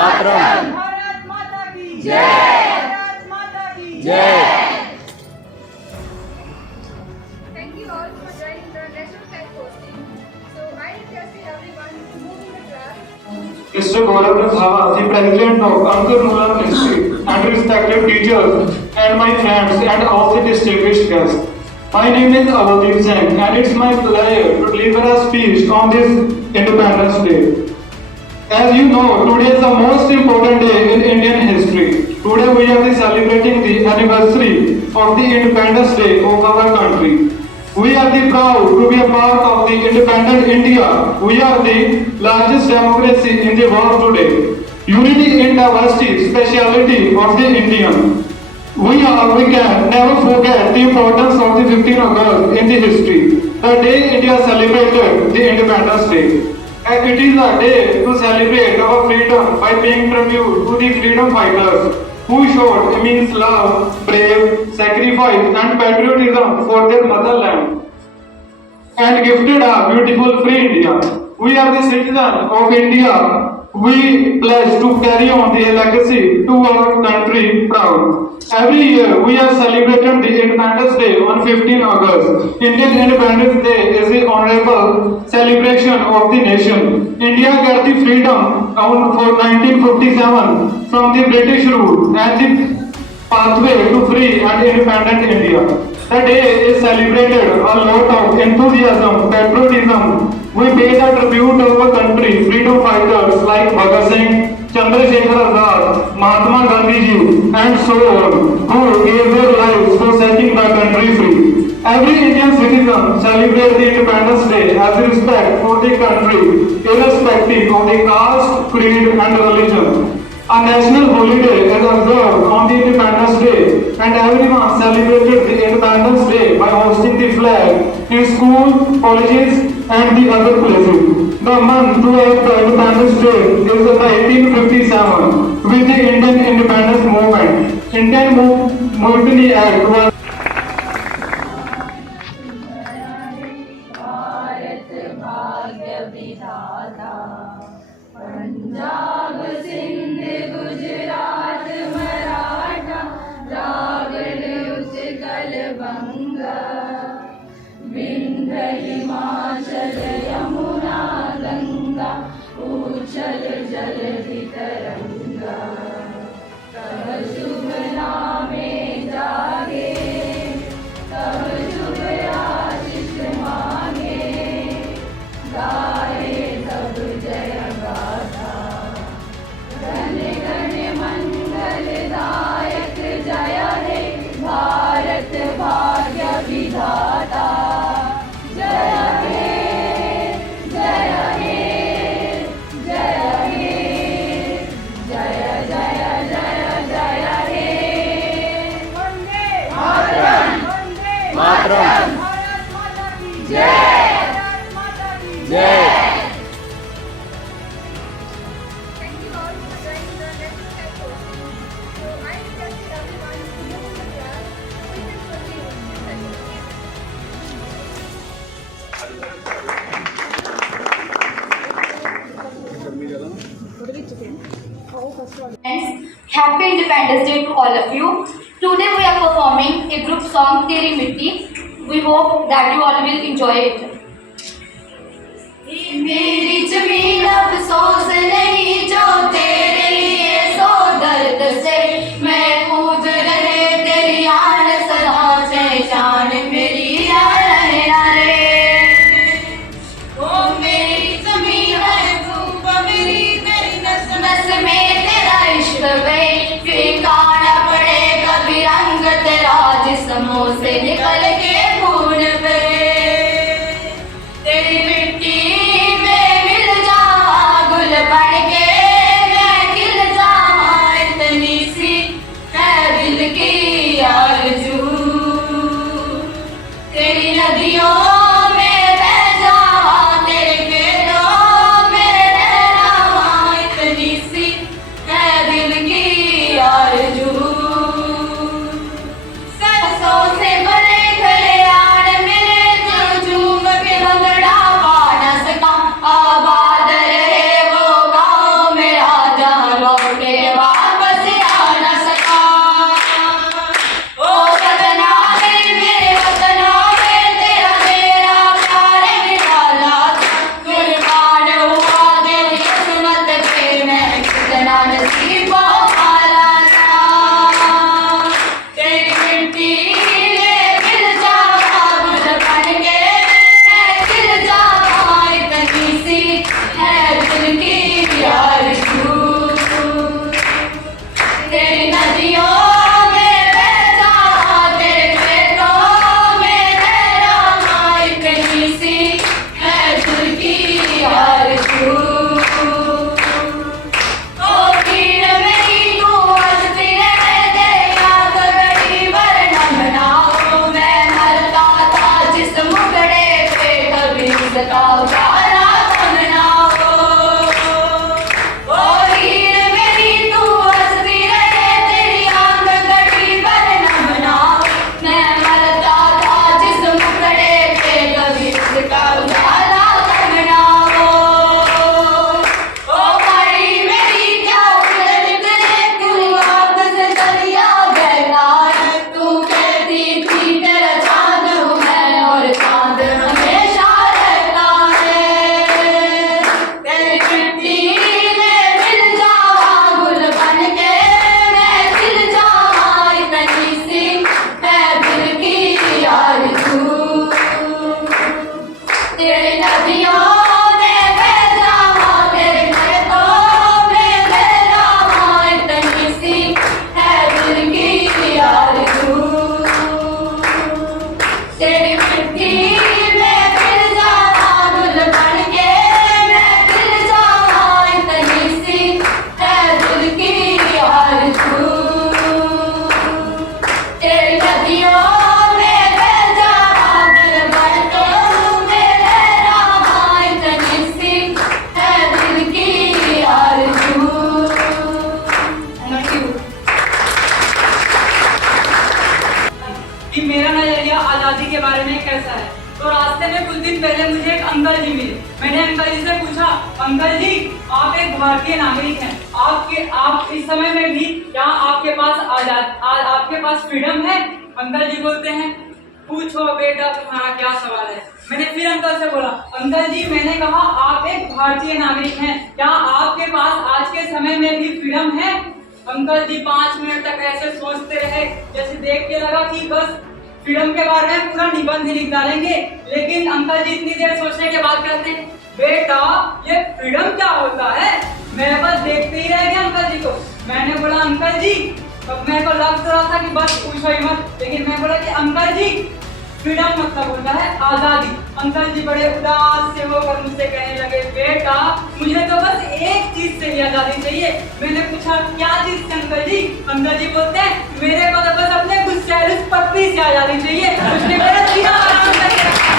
मातरम। भारत माता की जय। भारत माता की जय। Thank you all for joining the National Flag posting. So I request everyone to move in the class. Mr. Gaurav Randhawa, the president of Ankur Moolam Institute, and respected teachers and my friends and all the distinguished guests. My name is Avaldeep Singh and it's my pleasure to deliver a speech on this Independence Day. As you know, today is the most important day in Indian history. Today we are celebrating the anniversary of the Independence Day of our country. We are proud to be a part of the independent India. We are the largest democracy in the world today. Unity in diversity, speciality of the Indian. We can never forget the importance of the 15 August in the history. The day India celebrated the Independence Day. And it is a day to celebrate our freedom by paying tribute to the freedom fighters who showed immense love, brave, sacrifice and patriotism for their motherland and gifted a beautiful free India. We are the citizens of India. We pledge to carry on the legacy to our country proud. Every year we are celebrating the Independence Day on 15 August. Indian Independence Day is the honorable celebration of the nation. India got the freedom for 1957 from the British rule and the pathway to free and independent India. The day is celebrated a lot of enthusiasm, patriotism. We pay the tribute to our country, freedom fighters like Bhagat Singh, Chandrasekhar Azad, Mahatma Gandhi ji, and so on, who gave their lives for setting the country free. Every Indian citizen celebrates the Independence Day as a respect for the country, irrespective of the caste, creed, and religion. A national holiday is observed on the Independence Day and everyone celebrated the Independence Day by hosting the flag in school, colleges and the other places. The month to have the Independence Day is 1857 with the Indian Independence Movement. Indian Mutiny Act was Punjab Sindh Gujarat Maratha Dravida Utkal बंगा विंध्य हिमाचल यमुना गंगा उच्छल जलधि तरंगा तब शुभ नामे जागे तब शुभ आशीष मांगे गाए तब जय गाथा गण गण मंगलदायक जय हे भारत भाग्य विधाता जय हे जय हे जय हे जय जय जय जय हे वंदे मातरम मातरम। भारत माता की जय। भारत माता की जय। Thank you all for joining the National Flag posting. So I request everyone to move in the class. We will proceed with the session. Friends, Happy Independence Day to all of you. Today we are performing a group song Teri Mitti. We hope that you all will enjoy it. मेरी जमीन अफसोस नहीं जो तेरे लिए सो दर्द से महफूज रहे तेरी आन सदा से शान मेरी यार रहे ओ मेरी जमीन है धूप मेरी तेरी नस नस में तेरा इश्क वे फीका न पड़े कभी रंग तेरा जिस्मों से निकल के खून पे तेरी मिट्टी में मिल जा है दिल की आरज़ू। तेरी नदियों में बह जाऊं, तेरे खेतों में लहराऊं, इतनी सी है दिल की आरज़ू। ओ पीर मेरी तू हंसती रह दे, याद बड़ी वरना बनाओ। मैं मरता था जिस मुखड़े पे कभी उसका उजाला बनाओ। ओ हीर मेरी तू हंसती रहे, तेरी आंख गड़ी वरना बनाओ। मैं मरता था जिस मुखड़े पे कभी उसका उजाला बनाओ। ओ भाई मेरी क्या फिरते तू आग से दरिया बहता है। तू कहती थी तेरा चांद हूँ मैं और चांद हमेशा रहता है। तेरी मिट्टी में मिल जाऊँ गुल बन के मैं खिल जाऊँ, इतनी सी है दिल की आरज़ू। तेरी नदियों में बह जाऊं, तेरे खेतों में लहराऊं, इतनी सी है दिल की आरज़ू। तेरी मिट्टी में मिल जाऊं गुल बन के मैं खिल जाऊं, इतनी सी है दिल की आरज़ू। तेरी नदियों में बह जाऊं, दिल बन के मैं लहराऊं, इतनी सी है दिल की आरज़ू। Thank you. कि मेरा नजरिया आज़ादी के बारे में कैसा है। तो रास्ते में कुछ दिन पहले मुझे एक अंकल जी मिले। मैंने अंकल जी से पूछा, अंकल जी आप एक भारतीय नागरिक हैं, आप इस समय में भी क्या आपके पास फ्रीडम है? अंकल जी बोलते हैं, पूछो बेटा तुम्हारा क्या सवाल है। मैंने फिर अंकल से बोला, अंकल जी मैंने कहा आप एक भारतीय नागरिक हैं, क्या आपके पास आज के समय में भी फ्रीडम है? अंकल जी 5 मिनट तक ऐसे सोचते रहे, जैसे देख के लगा कि बस फ्रीडम के बारे में पूरा निबंध ही लिख डालेंगे। लेकिन अंकल जी इतनी देर सोचने के बाद कहते हैं, बेटा ये फ्रीडम क्या होता है? मैं बस देखते ही रह गया अंकल जी को। मैंने बोला अंकल जी, तब मेरे को लग तो रहा था कि बस पूछो ही मत, लेकिन मैं बोला कि अंकल जी फ्रीडम मतलब होता है आजादी। अंकल जी बड़े उदास से होकर मुझसे कहने लगे, बेटा मुझे तो बस एक चीज से ही आजादी चाहिए। मैंने पूछा क्या चीज से अंकल जी? अंकल जी बोलते हैं, मेरे को तो बस अपने गुस्सैलुस पत्नी से आजादी चाहिए, उसने मेरा जीना आराम करके रखा।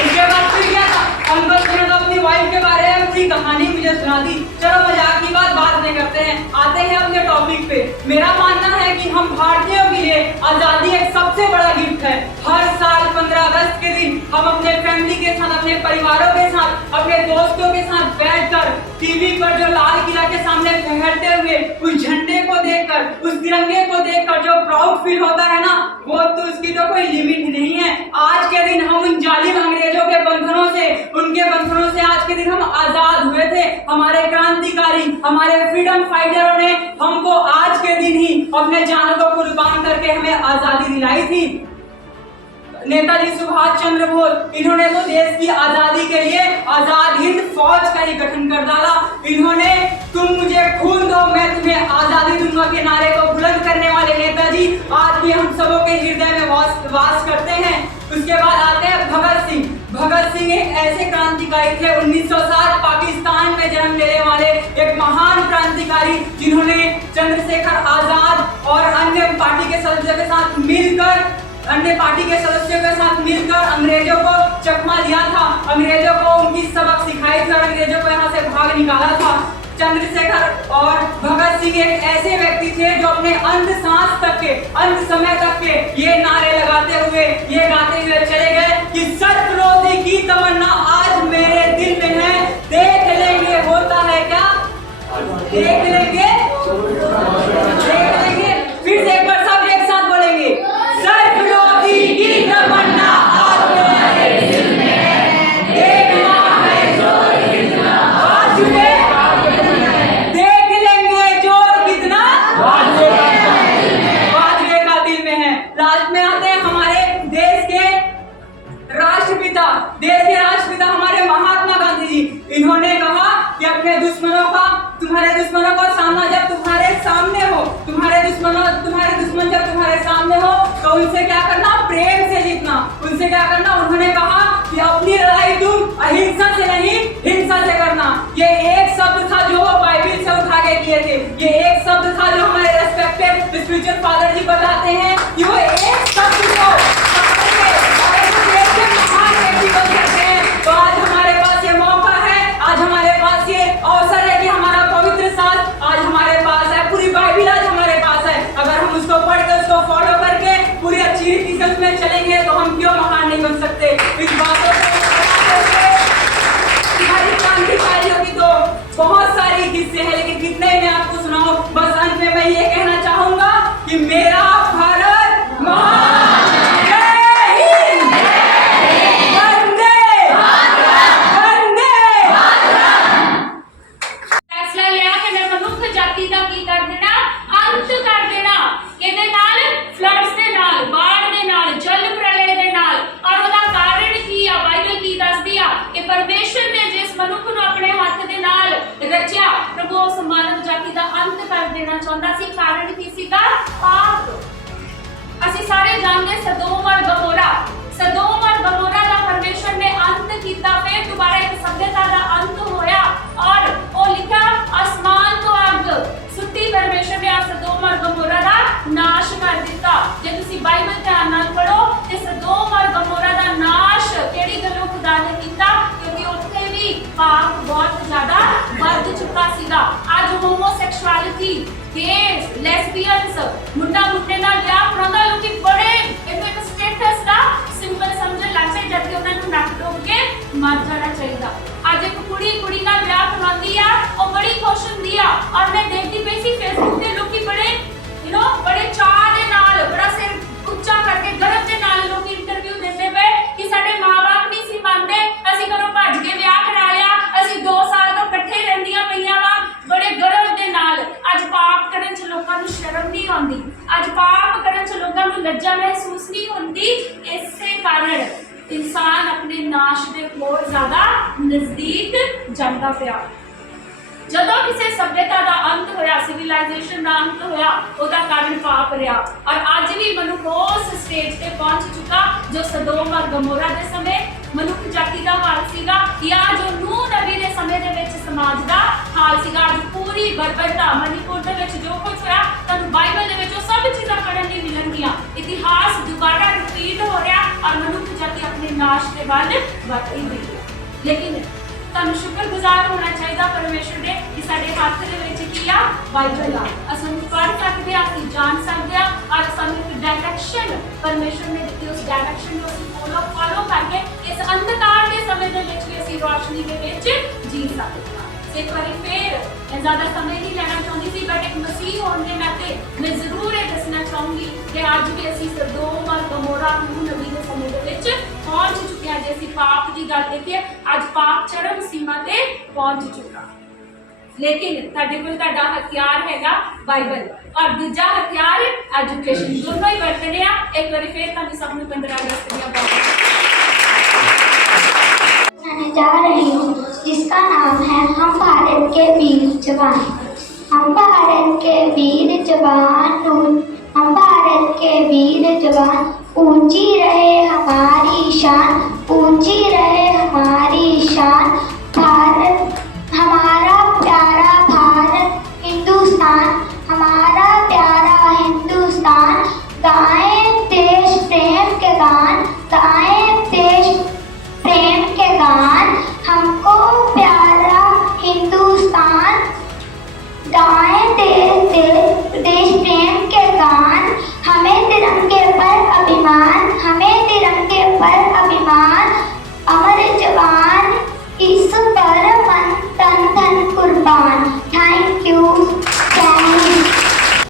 इसके बाद फिर क्या था, अंकल जी ने तो अपनी वाइफ के बारे में अपनी कहानी मुझे सुना दी। चलो मजाक की बात बाद में करते हैं, आते हैं अपने टॉपिक पे। मेरा मानना है कि हम भारतीयों के लिए आजादी एक सबसे बड़ा गिफ्ट है। हर साल 15 अगस्त के दिन हम अपने फैमिली के साथ, अपने परिवारों के साथ, अपने दोस्तों के साथ बैठकर टीवी पर जो लाल किला के सामने फहरते हुए उस झंडे को देखकर, उस तिरंगे को देखकर जो प्राउड फील होता है ना, वो तो उसकी तो कोई लिमिट नहीं है। आज के दिन हम उन जालिम अंग्रेजों के बंधनों से, उनके बंधनों से आज के दिन हम आजाद हुए थे। हमारे क्रांतिकारी, हमारे फ्रीडम फाइटरों ने हमको आज के दिन ही अपने जानों को कुर्बान करके हमें आजादी दिलाई थी। नेताजी सुभाष चंद्र बोस, इन्होंने तो देश की आजादी के लिए आजाद हिंद फौज का ही गठन कर डाला। इन्होंने तुम मुझे खून दो मैं तुम्हें आजादी दूंगा के नारे को बुलंद करने वाले नेताजी आज भी हम सबों के हृदय में वास करते हैं। उसके बाद आते हैं भगत सिंह। भगत सिंह एक ऐसे क्रांतिकारी थे, 1960 पाकिस्तान में जन्म लेने वाले एक महान क्रांतिकारी, जिन्होंने चंद्रशेखर आजाद और अन्य पार्टी के सदस्यों के साथ मिलकर अंग्रेजों को चकमा दिया था, अंग्रेजों को उनकी सबक सिखाई थी और अंग्रेजों को यहाँ से भाग निकाला था। चंद्रशेखर और भगत सिंह एक ऐसे व्यक्ति थे जो अपने अंत सांस तक के, अंत समय तक के ये नारे लगाते हुए, ये गाते हुए चले गए कि सर्वरोधी की तमन्ना आज मेरे दिल में है, देख लेंगे होता है क्या, देख लेंगे। फिर से एक बार सब एक साथ बोलेंगे, सर्वरोधी की तमन्ना आज मेरे दिल में है, देखना है जोर कितना, देख लेंगे जोर कितना, वाजरे का दिल में है। लास्ट में आते हैं हमारे देश के राष्ट्रपिता दुश्मन जब तुम्हारे सामने हो तो उनसे क्या करना, प्रेम से जीतना। उनसे क्या करना, उन्होंने कहा कि अपनी लड़ाई तुम अहिंसा से नहीं हिंसा से करना। ये एक शब्द था जो वो बाइबल से उठा के किए थे। ये एक शब्द था जो हमारे रेस्पेक्टेड स्पिरिचुअल फादर जी बताते हैं कि वो एक शब्द को महान व्यक्ति बन सकते हैं। तो आज हमारे पास ये मौका है, आज हमारे पास ये अवसर है कि हमारा पवित्र शास्त्र आज हमारे पास है, पूरी बाइबल आज हमारे पास है। अगर हम उसको पढ़ के उसको फॉलो करके पूरी अच्छी रीति से उसमें चलेंगे तो हम क्यों महान नहीं बन सकते। इस बातों को हमारी क्रांतिकारियों की तो बहुत सारी किस्से हैं, लेकिन कितने मैं आपको सुनाऊं। बस अंत में मैं ये कहना चाहूंगा कि मेरा भारत महान, जय हिंद, वंदे वंदे। फैसला लिया कि मैं मनुख जाति का की कर देना, अंत कर देना। ਇਹਦੇ ਨਾਲ ਫਲੱਡਸ ਦੇ ਨਾਲ, ਬਾੜ ਦੇ ਨਾਲ, ਜਲ ਪ੍ਰਲय ਦੇ ਨਾਲ। ਔਰ ਉਹਦਾ ਕਾਰਨ ਕੀ ਆ, ਬਾਈਬਲ ਕੀ ਦੱਸਦੀ ਆ ਕਿ ਪਰਮੇਸ਼ਰ ਨੇ ਜਿਸ ਮਨੁੱਖ ਨੂੰ ਆਪਣੇ ਹੱਥ ਦੇ ਨਾਲ ਰਚਿਆ, ਪ੍ਰਭੂ ਉਸ ਮਾਨਵ ਜਾਤੀ ਦਾ ਅੰਤ ਕਰ ਦੇਣਾ ਚਾਹੁੰਦਾ ਸੀ। ਕਾਰਨ ਕੀ ਸੀਗਾ, ਪਾਪ। ਅਸੀਂ ਸਾਰੇ ਜਾਣਦੇ ਸਦੋਮ ਔਰ ਗਮੋਰਾ, ਸਦੋਮ ਔਰ ਗਮੋਰਾ ਦਾ ਪਰਮੇਸ਼ਰ ਨੇ ਅੰਤ ਕੀਤਾ। ਫਿਰ ਦੁਬਾਰਾ ਇੱਕ ਸਭਿਅਤਾ ਦਾ ਅੰਤ ਹੋਇਆ ਔਰ ਉਹ ਲਿਖਿਆ ਆਸਮਾਨ ਤੋਂ ਅੱਗ ਸੁੱਟੀ। ਪਰਮੇਸ਼ਰ ਨੇ ਆ ਸਦੋਮ ਔਰ ਗਮੋਰਾ ਦਾ ਨਾਸ਼ ਕਰ ਦਿੱਤਾ। ਜੇ ਤੁਸੀਂ ਬਾਈਬਲ ਧਿਆਨ ਨਾਲ ਪੜੋ ਤੇ ਸਦੋਮ ਔਰ ਗਮੋਰਾ ਦਾ ਨਾਸ਼ ਕਿਹੜੀ ਗੱਲੋਂ ਖੁਦਾ ਨੇ ਕੀਤਾ, ਕਿਉਂਕਿ ਉੱਥੇ ਵੀ ਪਾਪ ਬਹੁਤ ਜ਼ਿਆਦਾ ਵੱਧ ਚੁੱਕਾ ਸੀਗਾ। ਅੱਜ ਹੋਮੋਸੈਕਸ਼ੁਅਲਿਟੀ, ਗੇਜ਼, ਲੈਸਬੀਅਨਸ, ਮੁੰਡਾ ਮੁੰਡੇ ਨਾਲ ਵਿਆਹ ਕਰਾਉਂਦਾ, ਲੋਕੀ ਬੜੇ ਇਹਨੂੰ ਇੱਕ ਸਟੇਟਸ ਦਾ ਸਿੰਬਲ ਸਮਝਣ ਲੱਗ ਪਏ, ਜਦਕਿ ਉਹਨਾਂ ਨੂੰ ਨੱਕ ਡੋਬ ਕੇ ਮਰ ਜਾਣਾ ਚਾਹੀਦਾ। ਅੱਜ ਇੱਕ ਕੁੜੀ ਕੁੜੀ ਨਾਲ ਵਿਆਹ ਕਰਵਾਉਂਦੀ ਆ, ਉਹ ਬੜੀ ਖੁਸ਼ ਹੁੰਦੀ ਆ। ਔਰ ਮੈਂ ਦੇਖਦੀ ਪਈ ਸੀ ਫੇਸਬੁੱਕ ਤੇ ਲੋਕੀ ਬੜੇ ਬੜੇ ਚਾਅ ਦੇ ਨਾਲ, ਬੜਾ ਸਿਰ ਉੱਚਾ ਕਰਕੇ ਗਰਵ ਦੇ ਨਾਲ ਲੋਕੀ ਇੰਟਰਵਿਊ ਦਿੰਦੇ ਪਏ ਕਿ ਸਾਡੇ ਮਾਂ-ਬਾਪ ਨਹੀਂ ਸੀ ਮੰਨਦੇ, ਅਸੀਂ ਘਰੋਂ ਭੱਜ ਕੇ ਵਿਆਹ ਕਰਾ ਲਿਆ, ਅਸੀਂ 2 ਸਾਲ ਤੋਂ ਇਕੱਠੇ ਰਹਿੰਦੀਆਂ ਪਈਆਂ ਵਾ, ਬੜੇ ਗਰਵ ਦੇ ਨਾਲ। ਅੱਜ ਪਾਪ ਕਰਨ 'ਚ ਲੋਕਾਂ ਨੂੰ ਸ਼ਰਮ ਨਹੀਂ ਆਉਂਦੀ, ਅੱਜ ਪਾਪ ਕਰਨ 'ਚ ਲੋਕਾਂ ਨੂੰ ਲੱਜਾ ਮਹਿਸੂਸ ਨਹੀਂ ਹੁੰਦੀ। ਇਸੇ ਕਾਰਨ ਇਨਸਾਨ ਆਪਣੇ ਨਾਸ਼ ਦੇ ਕੋਲ ਜ਼ਿਆਦਾ ਨਜ਼ਦੀਕ ਜਾਂਦਾ ਪਿਆ। ਜਦੋਂ ਕਿਸੇ ਸਭਿਅਤਾ ਦਾ ਅੰਤ ਹੋਇਆ, ਸਿਵਲਾਈਜੇਸ਼ਨ ਦਾ ਅੰਤ ਹੋਇਆ, ਉਹਦਾ ਕਾਰਨ ਪਾਪ ਰਿਹਾ। ਔਰ ਅੱਜ ਵੀ ਮਨੁੱਖ ਉਸ ਸਟੇਜ ਤੇ ਪਹੁੰਚ ਚੁੱਕਾ ਜੋ ਸਦੋਮ ਔਰ ਗਮੋਰਾ ਦੇ ਸਮੇਂ ਮਨੁੱਖ ਜਾਤੀ ਦਾ ਹਾਲ ਸੀਗਾ, ਜਾਂ ਜੋ ਨੂਹ ਨਬੀ ਦੇ ਸਮੇਂ ਦੇ ਵਿੱਚ ਸਮਾਜ ਦਾ ਹਾਲ ਸੀਗਾ। ਅੱਜ ਪੂਰੀ ਬਰਬਰਤਾ ਮਨੀਪੁਰ ਦੇ ਵਿੱਚ ਜੋ ਕੁਝ ਹੋਇਆ, ਤੁਹਾਨੂੰ ਬਾਈਬਲ ਦੇ ਵਿੱਚ ਉਹ ਸਭ ਚੀਜ਼ਾਂ ਪੜ੍ਹਨ ਲਈ ਮਿਲਣਗੀਆਂ। ਇਤਿਹਾਸ ਦੁਬਾਰਾ ਰਿਪੀਟ ਹੋ ਰਿਹਾ ਔਰ ਮਨੁੱਖ ਜਾਤੀ ਆਪਣੇ ਨਾਸ਼ ਦੇ ਵੱਲ ਵਧ ਰਹੀ ਹੈ। ਲੇਕਿਨ ਤੁਹਾਨੂੰ ਸ਼ੁਕਰਗੁਜ਼ਾਰ ਹੋਣਾ ਚਾਹੀਦਾ ਪਰਮੇਸ਼ਰ ਦੇ ਕਿ ਸਾਡੇ ਹੱਥ ਦੇ ਵਿੱਚ ਕੀ ਆ, ਬਾਈਬਲ ਆ। ਅਸੀਂ ਪੜ੍ਹ ਸਕਦੇ ਆ, ਅਸੀਂ ਜਾਣ ਸਕਦੇ ਆ ਔਰ ਸਾਨੂੰ ਇੱਕ ਡਾਇਰੈਕਸ਼ਨ ਪਰਮੇਸ਼ਰ ਨੇ ਦਿੱਤੀ। ਉਸ ਡਾਇਰੈਕਸ਼ਨ ਨੂੰ ਅਸੀਂ ਫੋਲੋ ਕਰਕੇ ਇਸ ਅੰਧਕਾਰ ਦੇ ਸਮੇਂ ਦੇ ਵਿੱਚ ਵੀ ਅਸੀਂ ਰੋਸ਼ਨੀ ਦੇ ਵਿੱਚ ਜੀ ਸਕਦੇ ਹਾਂ। ਇੱਕ ਵਾਰੀ ਫੇਰ ਮੈਂ ਜ਼ਿਆਦਾ ਸਮੇਂ ਨਹੀਂ ਲੈਣਾ ਚਾਹੁੰਦੀ ਸੀ, ਬਟ ਇੱਕ ਮਸੀਹ ਹੋਣ ਦੇ ਨਾਤੇ ਮੈਂ ਜ਼ਰੂਰ ਇਹ ਦੱਸਣਾ ਚਾਹੂੰਗੀ ਕਿ ਅੱਜ ਵੀ ਅਸੀਂ ਸਦੋਮ ਔਰ ਗਮੋਰਾ ਨੂੰ ਨਬੀ ਦੇ ਸਮੇਂ ਦੇ ਵਿੱਚ ਪਹੁੰਚ ਚੁੱਕੇ ਹਾਂ। ਜੇ ਅਸੀਂ ਪਾਪ ਦੀ ਗੱਲ ਦੇਖੀਏ, ਅੱਜ ਪਾਪ ਚਰਮ ਸੀਮਾ ਤੇ ਪਹੁੰਚ ਚੁੱਕਾ। ਲੇਕਿਨ ਤੁਹਾਡੇ ਕੋਲ ਤੁਹਾਡਾ ਹਥਿਆਰ ਹੈਗਾ ਬਾਈਬਲ, ਔਰ ਦੂਜਾ ਹਥਿਆਰ ਐਜੂਕੇਸ਼ਨ। ਦੋਨੋਂ ਹੀ ਵਰਤਣੇ ਆ। ਇੱਕ ਵਾਰੀ ਫੇਰ ਤੁਹਾਨੂੰ ਸਭ ਨੂੰ 15 ਅਗਸਤ ਦੀਆਂ ਬਹੁਤ जा रही हूँ, जिसका नाम है हम भारत के वीर जवान। हम भारत के वीर जवान, हम भारत के वीर जवान। ऊंची रहे हमारी शान, ऊंची रहे हमारी